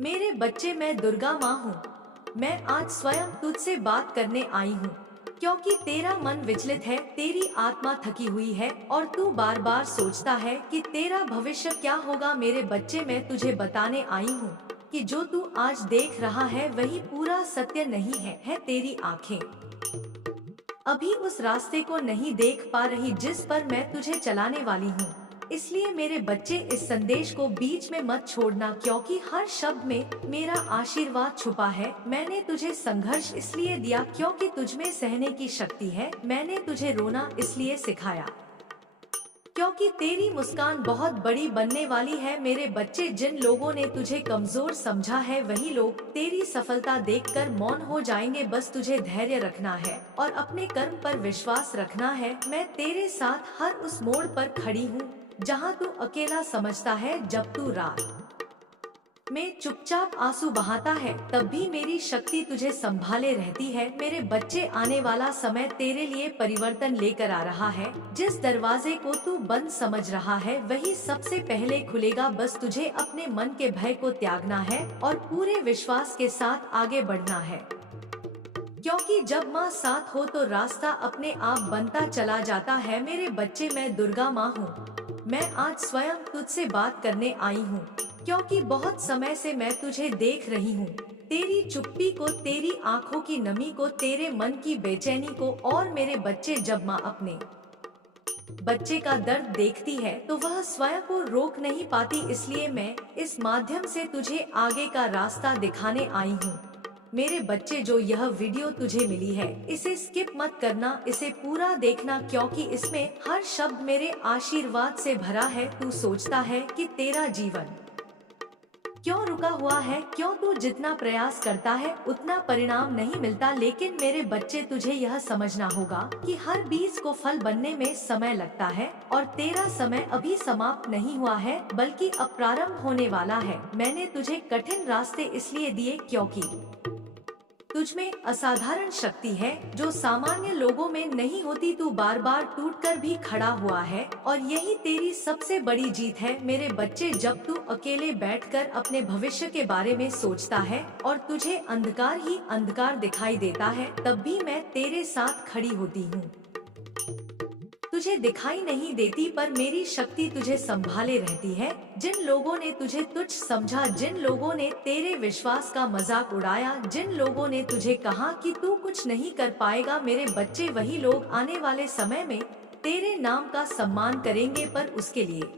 मेरे बच्चे, मैं दुर्गा माँ हूँ। मैं आज स्वयं तुझसे बात करने आई हूँ, क्योंकि तेरा मन विचलित है, तेरी आत्मा थकी हुई है और तू बार बार सोचता है कि तेरा भविष्य क्या होगा। मेरे बच्चे, मैं तुझे बताने आई हूँ कि जो तू आज देख रहा है वही पूरा सत्य नहीं है तेरी आँखें अभी उस रास्ते को नहीं देख पा रही जिस पर मैं तुझे चलाने वाली हूँ। इसलिए मेरे बच्चे, इस संदेश को बीच में मत छोड़ना, क्योंकि हर शब्द में मेरा आशीर्वाद छुपा है। मैंने तुझे संघर्ष इसलिए दिया क्योंकि तुझमें सहने की शक्ति है। मैंने तुझे रोना इसलिए सिखाया क्योंकि तेरी मुस्कान बहुत बड़ी बनने वाली है। मेरे बच्चे, जिन लोगों ने तुझे कमजोर समझा है वही लोग तेरी सफलता देखकर मौन हो जाएंगे। बस तुझे धैर्य रखना है और अपने कर्म पर विश्वास रखना है। मैं तेरे साथ हर उस मोड़ पर खड़ी हूँ जहाँ तू अकेला समझता है। जब तू रात में चुपचाप आंसू बहाता है तब भी मेरी शक्ति तुझे संभाले रहती है। मेरे बच्चे, आने वाला समय तेरे लिए परिवर्तन लेकर आ रहा है। जिस दरवाजे को तू बंद समझ रहा है वही सबसे पहले खुलेगा। बस तुझे अपने मन के भय को त्यागना है और पूरे विश्वास के साथ आगे बढ़ना है, क्योंकि जब माँ साथ हो तो रास्ता अपने आप बनता चला जाता है। मेरे बच्चे, मैं दुर्गा माँ हूँ। मैं आज स्वयं तुझसे बात करने आई हूँ, क्योंकि बहुत समय से मैं तुझे देख रही हूँ। तेरी चुप्पी को, तेरी आँखों की नमी को, तेरे मन की बेचैनी को। और मेरे बच्चे, जब माँ अपने बच्चे का दर्द देखती है तो वह स्वयं को रोक नहीं पाती। इसलिए मैं इस माध्यम से तुझे आगे का रास्ता दिखाने आई हूँ। मेरे बच्चे, जो यह वीडियो तुझे मिली है इसे स्किप मत करना, इसे पूरा देखना, क्योंकि इसमें हर शब्द मेरे आशीर्वाद से भरा है। तू सोचता है कि तेरा जीवन क्यों रुका हुआ है, क्यों तू जितना प्रयास करता है उतना परिणाम नहीं मिलता। लेकिन मेरे बच्चे, तुझे यह समझना होगा कि हर बीज को फल बनने में समय लगता है और तेरा समय अभी समाप्त नहीं हुआ है बल्कि अब प्रारंभ होने वाला है। मैंने तुझे कठिन रास्ते इसलिए दिए क्योंकि तुझमें असाधारण शक्ति है जो सामान्य लोगों में नहीं होती। तू बार बार टूटकर भी खड़ा हुआ है और यही तेरी सबसे बड़ी जीत है। मेरे बच्चे, जब तू अकेले बैठकर अपने भविष्य के बारे में सोचता है और तुझे अंधकार ही अंधकार दिखाई देता है तब भी मैं तेरे साथ खड़ी होती हूँ। तुझे दिखाई नहीं देती पर मेरी शक्ति तुझे संभाले रहती है। जिन लोगों ने तुझे तुच्छ समझा, जिन लोगों ने तेरे विश्वास का मजाक उड़ाया, जिन लोगों ने तुझे कहा कि तू कुछ नहीं कर पाएगा, मेरे बच्चे, वही लोग आने वाले समय में तेरे नाम का सम्मान करेंगे। पर उसके लिए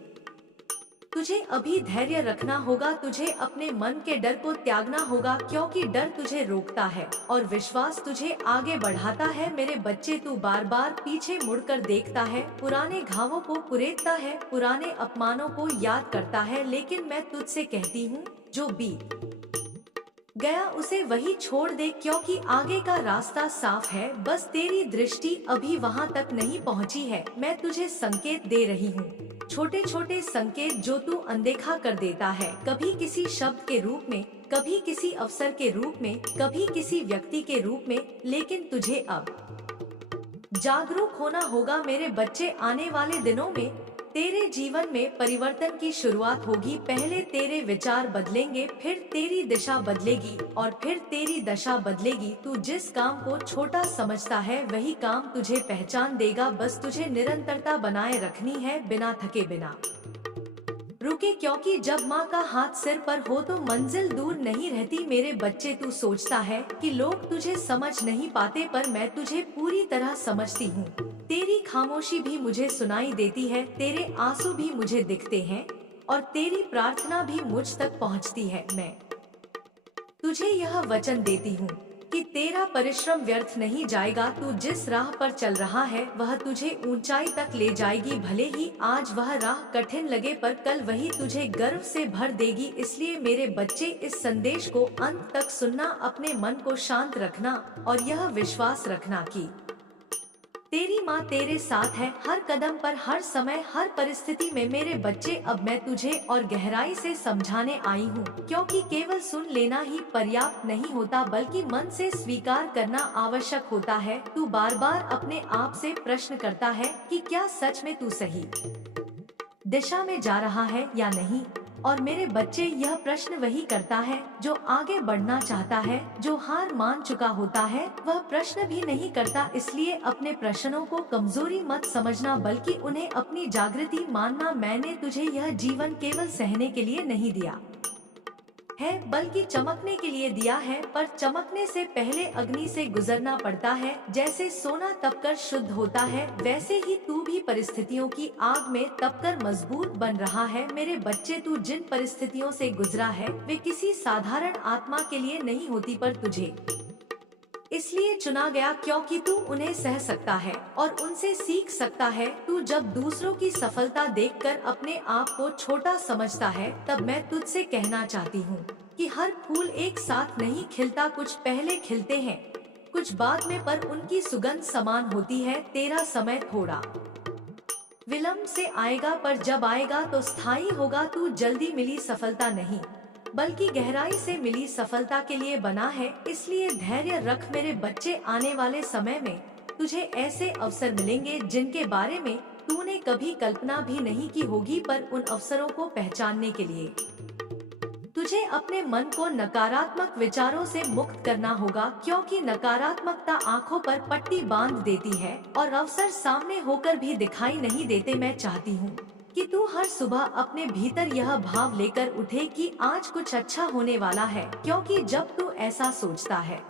तुझे अभी धैर्य रखना होगा। तुझे अपने मन के डर को त्यागना होगा, क्योंकि डर तुझे रोकता है और विश्वास तुझे आगे बढ़ाता है। मेरे बच्चे, तू बार बार पीछे मुड़कर देखता है, पुराने घावों को कुरेदता है, पुराने अपमानों को याद करता है। लेकिन मैं तुझसे कहती हूँ, जो बीत गया उसे वही छोड़ दे, क्योंकि आगे का रास्ता साफ है। बस तेरी दृष्टि अभी वहाँ तक नहीं पहुँची है। मैं तुझे संकेत दे रही हूँ, छोटे छोटे संकेत जो तू अनदेखा कर देता है, कभी किसी शब्द के रूप में, कभी किसी अवसर के रूप में, कभी किसी व्यक्ति के रूप में। लेकिन तुझे अब जागरूक होना होगा। मेरे बच्चे, आने वाले दिनों में तेरे जीवन में परिवर्तन की शुरुआत होगी। पहले तेरे विचार बदलेंगे, फिर तेरी दिशा बदलेगी और फिर तेरी दशा बदलेगी। तू जिस काम को छोटा समझता है वही काम तुझे पहचान देगा। बस तुझे निरंतरता बनाए रखनी है, बिना थके, बिना रुके, क्योंकि जब माँ का हाथ सिर पर हो तो मंजिल दूर नहीं रहती। मेरे बच्चे, तू सोचता है कि लोग तुझे समझ नहीं पाते, पर मैं तुझे पूरी तरह समझती हूँ। तेरी खामोशी भी मुझे सुनाई देती है, तेरे आंसू भी मुझे दिखते हैं और तेरी प्रार्थना भी मुझ तक पहुँचती है। मैं तुझे यह वचन देती हूँ कि तेरा परिश्रम व्यर्थ नहीं जाएगा। तू जिस राह पर चल रहा है वह तुझे ऊंचाई तक ले जाएगी। भले ही आज वह राह कठिन लगे, पर कल वही तुझे गर्व से भर देगी। इसलिए मेरे बच्चे, इस संदेश को अंत तक सुनना, अपने मन को शांत रखना और यह विश्वास रखना कि तेरी माँ तेरे साथ है, हर कदम पर, हर समय, हर परिस्थिति में। मेरे बच्चे, अब मैं तुझे और गहराई से समझाने आई हूँ, क्योंकि केवल सुन लेना ही पर्याप्त नहीं होता बल्कि मन से स्वीकार करना आवश्यक होता है। तू बार बार अपने आप से प्रश्न करता है कि क्या सच में तू सही दिशा में जा रहा है या नहीं। और मेरे बच्चे, यह प्रश्न वही करता है जो आगे बढ़ना चाहता है। जो हार मान चुका होता है वह प्रश्न भी नहीं करता। इसलिए अपने प्रश्नों को कमजोरी मत समझना, बल्कि उन्हें अपनी जागृति मानना। मैंने तुझे यह जीवन केवल सहने के लिए नहीं दिया है, बल्कि चमकने के लिए दिया है। पर चमकने से पहले अग्नि से गुजरना पड़ता है। जैसे सोना तपकर शुद्ध होता है, वैसे ही तू भी परिस्थितियों की आग में तपकर मजबूत बन रहा है। मेरे बच्चे, तू जिन परिस्थितियों से गुजरा है वे किसी साधारण आत्मा के लिए नहीं होती, पर तुझे इसलिए चुना गया क्योंकि तू उन्हें सह सकता है और उनसे सीख सकता है। तू जब दूसरों की सफलता देखकर अपने आप को छोटा समझता है, तब मैं तुझसे कहना चाहती हूँ कि हर फूल एक साथ नहीं खिलता। कुछ पहले खिलते हैं, कुछ बाद में, पर उनकी सुगंध समान होती है। तेरा समय थोड़ा विलंब से आएगा, पर जब आएगा तो स्थायी होगा। तू जल्दी मिली सफलता नहीं, बल्कि गहराई से मिली सफलता के लिए बना है। इसलिए धैर्य रख मेरे बच्चे, आने वाले समय में तुझे ऐसे अवसर मिलेंगे जिनके बारे में तूने कभी कल्पना भी नहीं की होगी। पर उन अवसरों को पहचानने के लिए तुझे अपने मन को नकारात्मक विचारों से मुक्त करना होगा, क्योंकि नकारात्मकता आंखों पर पट्टी बांध देती है और अवसर सामने होकर भी दिखाई नहीं देते। मैं चाहती हूँ कि तू हर सुबह अपने भीतर यह भाव लेकर उठे कि आज कुछ अच्छा होने वाला है, क्योंकि जब तू ऐसा सोचता है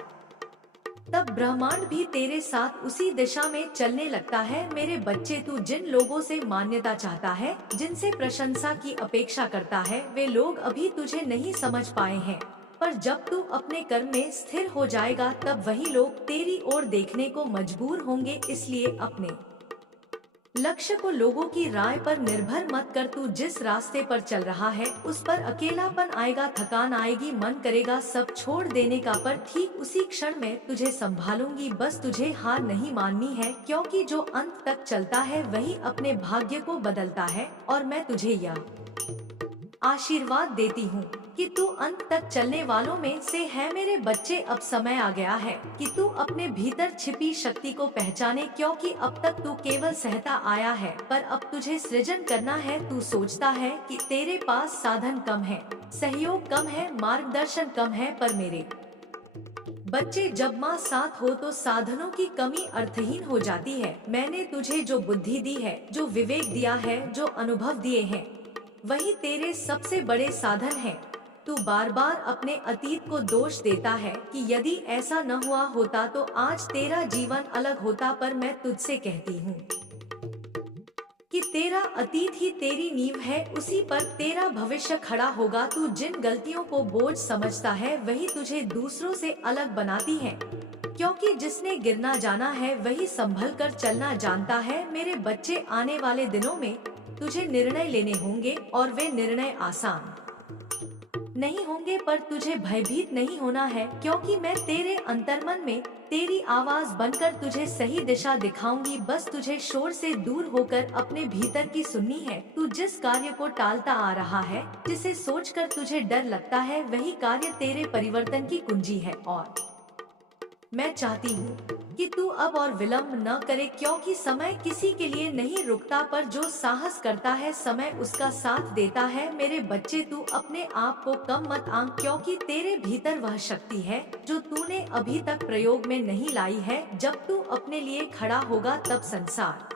तब ब्रह्मांड भी तेरे साथ उसी दिशा में चलने लगता है। मेरे बच्चे, तू जिन लोगों से मान्यता चाहता है, जिनसे प्रशंसा की अपेक्षा करता है, वे लोग अभी तुझे नहीं समझ पाए हैं। पर जब तू अपने कर्म में स्थिर हो जाएगा, तब वही लोग तेरी ओर देखने को मजबूर होंगे। इसलिए अपने लक्ष्य को लोगों की राय पर निर्भर मत कर। तू जिस रास्ते पर चल रहा है उस पर अकेलापन आएगा, थकान आएगी, मन करेगा सब छोड़ देने का, पर ठीक उसी क्षण में तुझे संभालूंगी। बस तुझे हार नहीं माननी है, क्योंकि जो अंत तक चलता है वही अपने भाग्य को बदलता है। और मैं तुझे यह आशीर्वाद देती हूँ कि तू अंत तक चलने वालों में से है। मेरे बच्चे, अब समय आ गया है कि तू अपने भीतर छिपी शक्ति को पहचाने, क्योंकि अब तक तू केवल सहता आया है, पर अब तुझे सृजन करना है। तू सोचता है कि तेरे पास साधन कम है, सहयोग कम है, मार्गदर्शन कम है, पर मेरे बच्चे, जब माँ साथ हो तो साधनों की कमी अर्थहीन हो जाती है। मैंने तुझे जो बुद्धि दी है, जो विवेक दिया है, जो अनुभव दिए हैं, वही तेरे सबसे बड़े साधन हैं। तू बार बार अपने अतीत को दोष देता है कि यदि ऐसा न हुआ होता तो आज तेरा जीवन अलग होता, पर मैं तुझसे कहती हूँ कि तेरा अतीत ही तेरी नींव है, उसी पर तेरा भविष्य खड़ा होगा। तू जिन गलतियों को बोझ समझता है वही तुझे दूसरों से अलग बनाती है, क्योंकि जिसने गिरना जाना है वही संभल कर चलना जानता है। मेरे बच्चे, आने वाले दिनों में तुझे निर्णय लेने होंगे और वे निर्णय आसान नहीं होंगे, पर तुझे भयभीत नहीं होना है, क्योंकि मैं तेरे अंतर्मन में तेरी आवाज बनकर तुझे सही दिशा दिखाऊंगी। बस तुझे शोर से दूर होकर अपने भीतर की सुननी है। तू जिस कार्य को टालता आ रहा है, जिसे सोचकर तुझे डर लगता है, वही कार्य तेरे परिवर्तन की कुंजी है। और मैं चाहती हूँ कि तू अब और विलंब न करे, क्योंकि समय किसी के लिए नहीं रुकता, पर जो साहस करता है समय उसका साथ देता है। मेरे बच्चे, तू अपने आप को कम मत आंक, क्योंकि तेरे भीतर वह शक्ति है जो तूने अभी तक प्रयोग में नहीं लाई है। जब तू अपने लिए खड़ा होगा तब संसार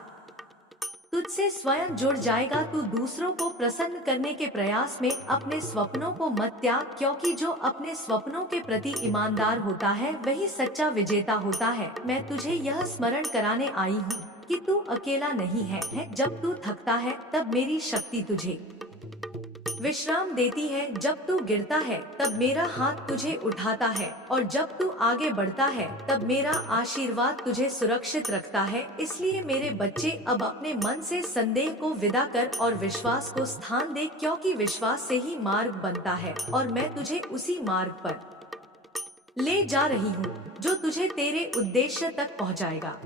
तुझसे स्वयं जुड़ जाएगा। तू दूसरों को प्रसन्न करने के प्रयास में अपने स्वप्नों को मत त्याग, क्योंकि जो अपने स्वप्नों के प्रति ईमानदार होता है वही सच्चा विजेता होता है। मैं तुझे यह स्मरण कराने आई हूँ कि तू अकेला नहीं है। जब तू थकता है तब मेरी शक्ति तुझे विश्राम देती है, जब तू गिरता है तब मेरा हाथ तुझे उठाता है, और जब तू आगे बढ़ता है तब मेरा आशीर्वाद तुझे सुरक्षित रखता है। इसलिए मेरे बच्चे, अब अपने मन से संदेह को विदा कर और विश्वास को स्थान दे, क्योंकि विश्वास से ही मार्ग बनता है, और मैं तुझे उसी मार्ग पर ले जा रही हूँ जो तुझे तेरे उद्देश्य तक पहुँचाएगा।